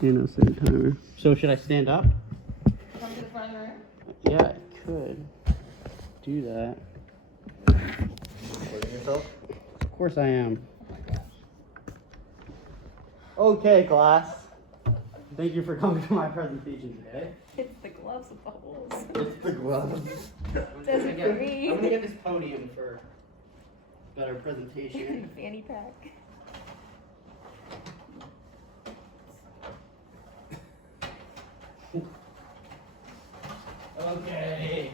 Set timer. So should I stand up? Come to the front of the room. Yeah, I could do that. Recording yourself? Of course I am. Oh my gosh. Okay, class. Thank you for coming to my presentation today. It's the gloves with the holes. It's the gloves. Says it for me. I'm gonna get this podium for better presentation. Fanny pack. Okay.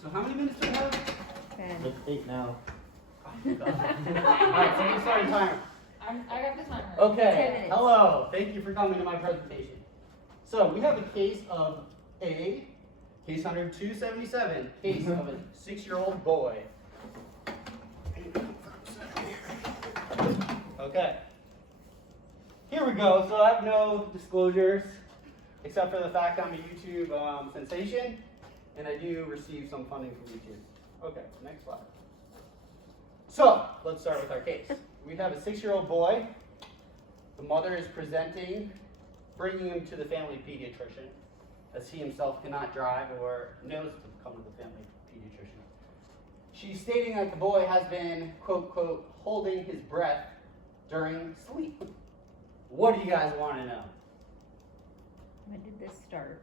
So how many minutes do we have? 10. It's 8 now. Alright, so we start a timer. I got the timer. 10 Okay, minutes. hello. Thank you for coming to my presentation. So we have a case of A, case 10277, case of a 6-year-old boy. Okay. Here we go. So I have no disclosures, except for the fact I'm a YouTube sensation, and I do receive some funding from YouTube. Okay, next slide. So let's start with our case. We have a 6-year-old boy. The mother is presenting, bringing him to the family pediatrician, as he himself cannot drive or knows to come to the family pediatrician. She's stating that the boy has been, quote, quote, holding his breath during sleep. What do you guys want to know? When did this start?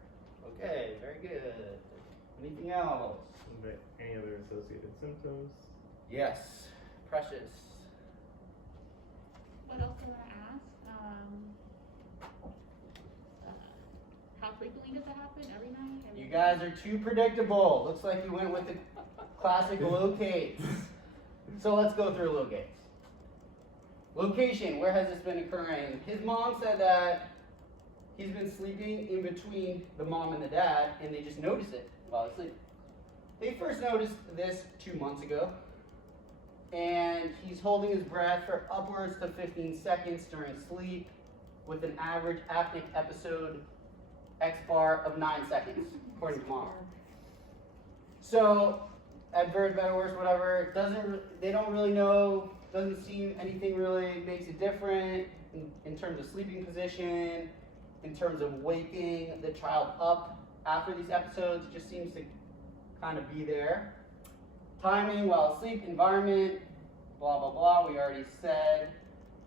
Okay, very good. Anything else? Any other associated symptoms? Yes. Precious. What else did I ask? How frequently does that happen? Every night? You guys are too predictable. Looks like you went with the classic locates. So let's go through locates. Location, where has this been occurring? His mom said that he's been sleeping in between the mom and the dad, and they just notice it while he's sleeping. They first noticed this 2 months ago, and he's holding his breath for upwards to 15 seconds during sleep with an average apneic episode X bar of 9 seconds, according to mom. So, adverse, better, worse, whatever, they don't really know, doesn't seem anything really makes it different in terms of sleeping position, in terms of waking the child up after these episodes. It just seems to kind of be there. Timing while asleep, environment, blah, blah, blah, we already said.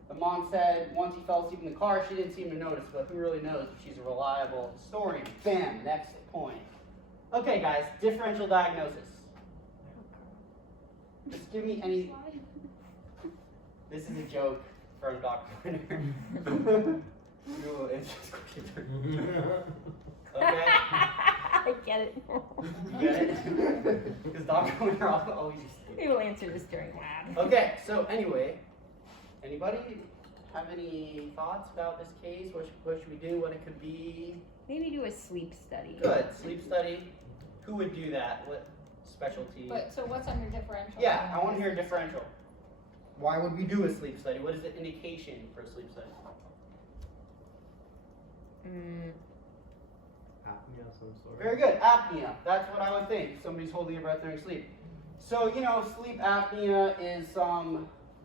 The mom said once he fell asleep in the car, she didn't seem to notice, but who really knows if she's a reliable historian? Bam, next point. Okay, guys, differential diagnosis. Just give me any. This is a joke from Dr. Winter. You will answer this question. Okay? I get it. You get it? Because Dr. Winter always used to. We will answer this during lab. Okay, so anyway, anybody have any thoughts about this case? What should we do? What it could be? Maybe do a sleep study. Good. Sleep study. Who would do that? What specialty? But so what's under differential? Yeah, I want to hear a differential. Why would we do a sleep study? What is the indication for a sleep study? Apnea of some sort. Very good. Apnea. That's what I would think. Somebody's holding their breath during sleep. So, sleep apnea is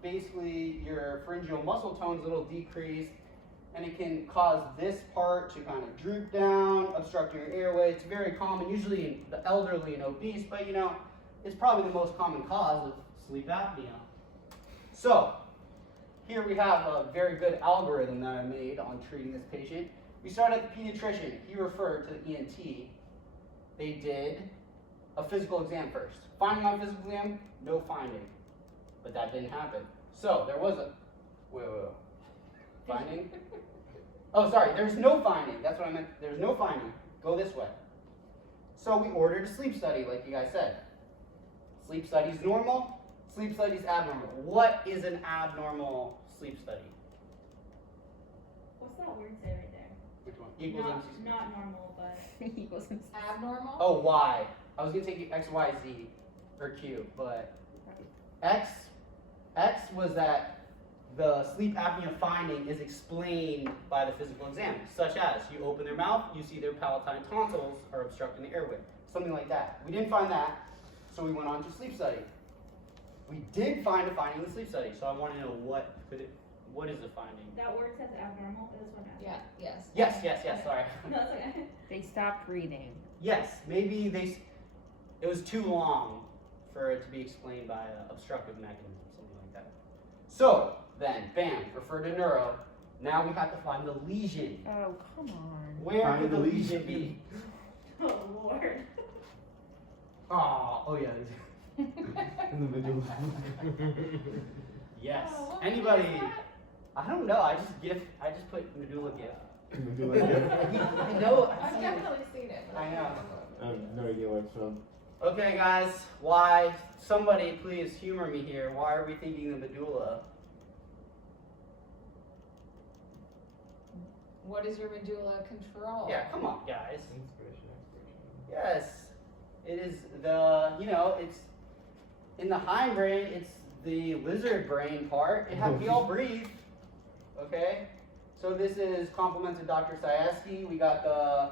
basically your pharyngeal muscle tone's a little decreased, and it can cause this part to kind of droop down, obstructing your airway. It's very common, usually in the elderly and obese, but it's probably the most common cause of sleep apnea. So, here we have a very good algorithm that I made on treating this patient. We start at the pediatrician. He referred to the ENT. They did a physical exam first. Finding on physical exam, no finding. But that didn't happen. So there was a finding. Oh, sorry, there's no finding. That's what I meant. There's no finding. Go this way. So we ordered a sleep study, like you guys said. Sleep study is normal. Sleep study is abnormal. What is an abnormal sleep study? What's that word say right there? Which one? Equals MC squared. Not normal, but Equals Abnormal? Oh, Y. I was going to take X, Y, Z, or Q, but X was that the sleep apnea finding is explained by the physical exam, such as you open their mouth, you see their palatine tonsils are obstructing the airway, something like that. We didn't find that, so we went on to sleep study. We did find a finding in the sleep study, so I want to know What is the finding? That word says abnormal, this one has. Yeah, yes. Yes, sorry. No, it's okay. They stopped breathing. Yes, maybe it was too long for it to be explained by an obstructive mechanism, something like that. So, then, bam, refer to neuro. Now we have to find the lesion. Oh, come on. Where Find could the the lesion lesion. be? Oh, Lord. Oh yeah. In the middle. Yes. Oh, what Anybody? is that? I don't know. I just put medulla gift. Medulla gift. I know. I've I've seen it. definitely seen it. But I know. I have no idea what it's from. Okay, guys. Why? Somebody please humor me here. Why are we thinking the medulla? What is your medulla control? Yeah. Come on, guys. Inspiration, expiration. Yes. It is it's in the hindbrain. It's the lizard brain part. We all breathe. Okay. So this is compliments of Dr. Sayeski. We got the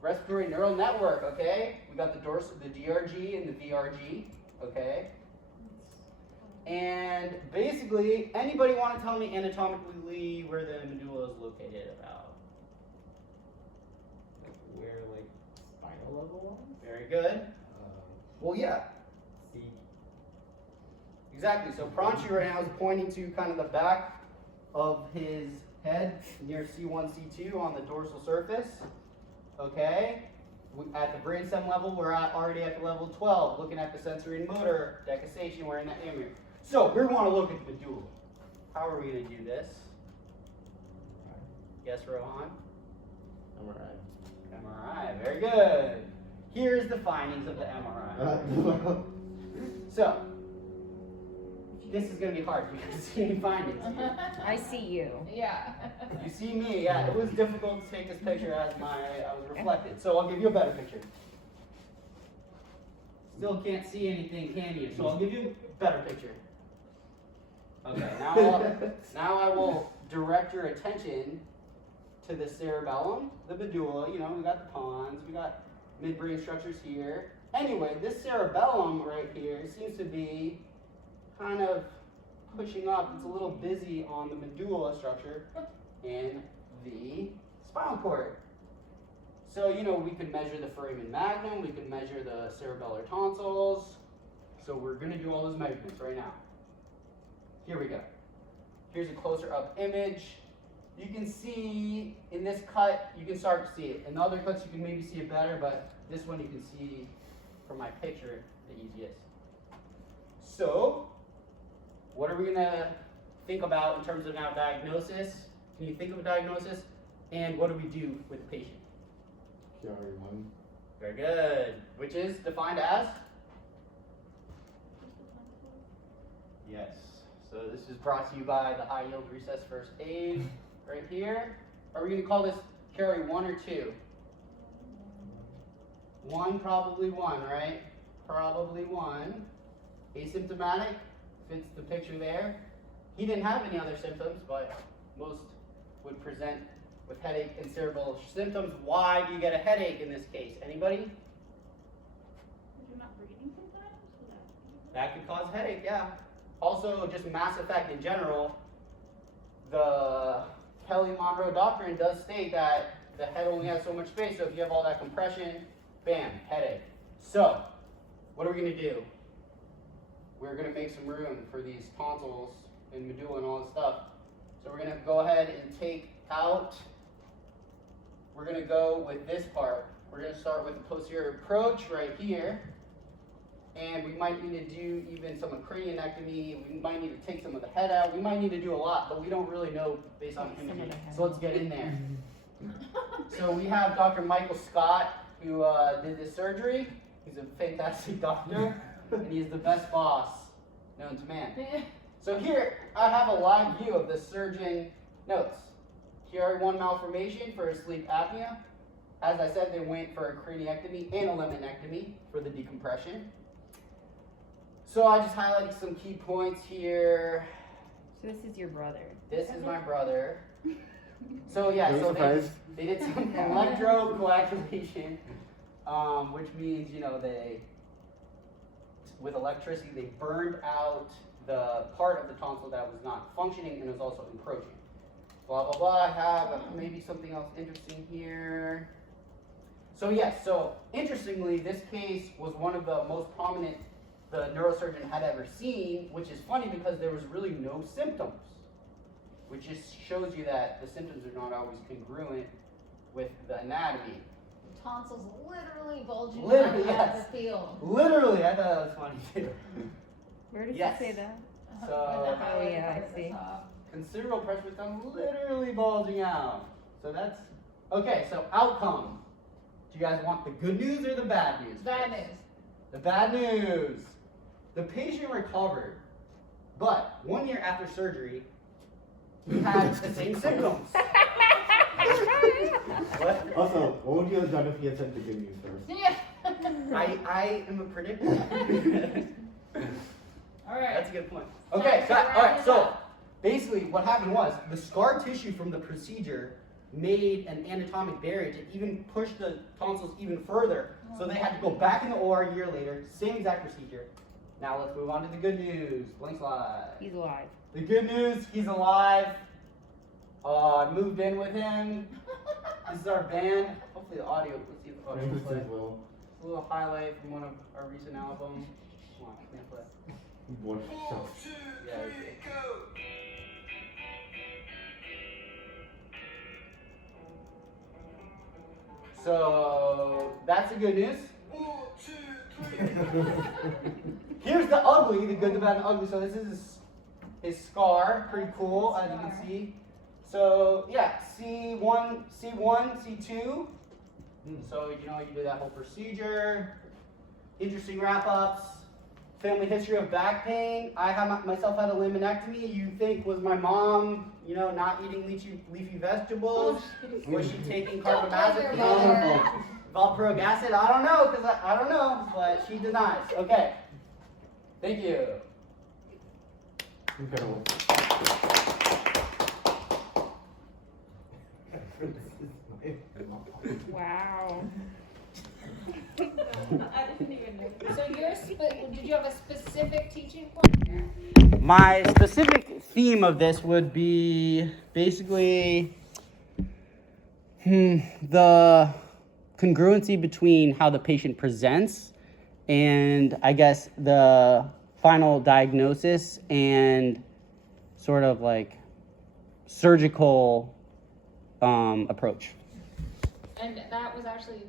respiratory neural network. Okay. We got the DRG and the VRG. Okay. And basically, anybody want to tell me anatomically where the medulla is located about? Where like spinal level ones? Very good. Well, yeah. C. Exactly. So Pranchi right now is pointing to kind of the back of his head near C1, C2 on the dorsal surface. Okay. At the brainstem level, we're already at the level 12, looking at the sensory and motor decussation. We're in that area. So we want to look at the medulla. How are we going to do this? Yes, Rohan? MRI. MRI. Very good. Here's the findings of the MRI. So, this is going to be hard because you see any findings. I see you. Yeah. You see me, yeah. It was difficult to take this picture as I was reflected. So I'll give you a better picture. Still can't see anything, can you? So I'll give you a better picture. Okay, now I will direct your attention to the cerebellum, the medulla. We got the pons, we got midbrain structures here. Anyway, this cerebellum right here seems to be kind of pushing up. It's a little busy on the medulla structure and the spinal cord. So, we could measure the foramen magnum, we could measure the cerebellar tonsils. So we're going to do all those measurements right now. Here we go. Here's a closer up image. You can see in this cut, you can start to see it. In the other cuts, you can maybe see it better, but this one you can see from my picture the easiest. So, what are we going to think about in terms of now diagnosis? Can you think of a diagnosis? And what do we do with the patient? QR1. Very good. Which is defined as? Yes. So this is brought to you by the High Yield Recess First Aid right here. Are we going to call this carry 1 or 2? 1, probably 1, right? Probably 1. Asymptomatic, fits the picture there. He didn't have any other symptoms, but most would present with headache and cerebral symptoms. Why do you get a headache in this case? Anybody? If you're not breathing sometimes, so That could cause a headache, yeah. Also, just mass effect in general, the Kelly-Monroe doctrine does state that the head only has so much space, so if you have all that compression, bam, headache. So, what are we going to do? We're going to make some room for these tonsils and medulla and all this stuff. So we're going to go ahead and take out, we're going to go with this part. We're going to start with the posterior approach right here. And we might need to do even some cranianectomy. We might need to take some of the head out. We might need to do a lot, but we don't really know based on Some of imaging. the head So let's get in there. So we have Dr. Michael Scott, who did this surgery. He's a fantastic doctor, and he's the best boss known to man. So here, I have a live view of the surgeon notes. QR1 malformation for sleep apnea. As I said, they went for a craniectomy and a laminectomy for the decompression. So I just highlighted some key points here. So this is your brother. This is my brother. So yeah, No so surprise. they did some electrocoagulation, which means, they, with electricity, they burned out the part of the tonsil that was not functioning and was also encroaching. Blah, blah, blah. I have maybe something else interesting here. So yes, so interestingly, this case was one of the most prominent the neurosurgeon had ever seen, which is funny because there was really no symptoms, which just shows you that the symptoms are not always congruent with the anatomy. The tonsils literally bulging Literally, out of yes. the field. Literally, I thought that was funny too. Where does Yes. it say that? So- Oh, yeah, I Part at the see. top. Considerable pressure with them literally bulging out. So that's, okay, so outcome. Do you guys want the good news or the bad news? Bad first? news. The bad news. The patient recovered, but 1 year after surgery, he had the same symptoms. What? Also, what would you have done if he had said the good news first? Yeah. I am a predictor. All right. That's a good point. Okay, so, all right, so basically what happened was the scar tissue from the procedure made an anatomic barrier to even push the tonsils even further. So they had to go back in the OR a year later, same exact procedure. Now let's move on to the good news. Blank slide. He's alive. The good news, he's alive. I moved in with him. This is our band. Hopefully the audio, let's see if the audio will play. Well, A little highlight from one of our recent albums. Come on, can't play. what shot? Yeah, okay. So that's the good news. Here's the ugly, the good, the bad, and the ugly. So this is his scar, pretty cool, as you can see. So yeah, C1, C2. So you know you do that whole procedure. Interesting wrap-ups. Family history of back pain. I have myself had a laminectomy. You think was my mom, you know, not eating leafy vegetables? Was she taking Don't blame your carbamazepine? mother. Valproic acid? I don't know, because I don't know, but she denies. Okay. Thank you. Incredible. Wow. I didn't even know. So did you have a specific teaching point? My specific theme of this would be basically the congruency between how the patient presents and I guess the final diagnosis and sort of like surgical approach. And that was actually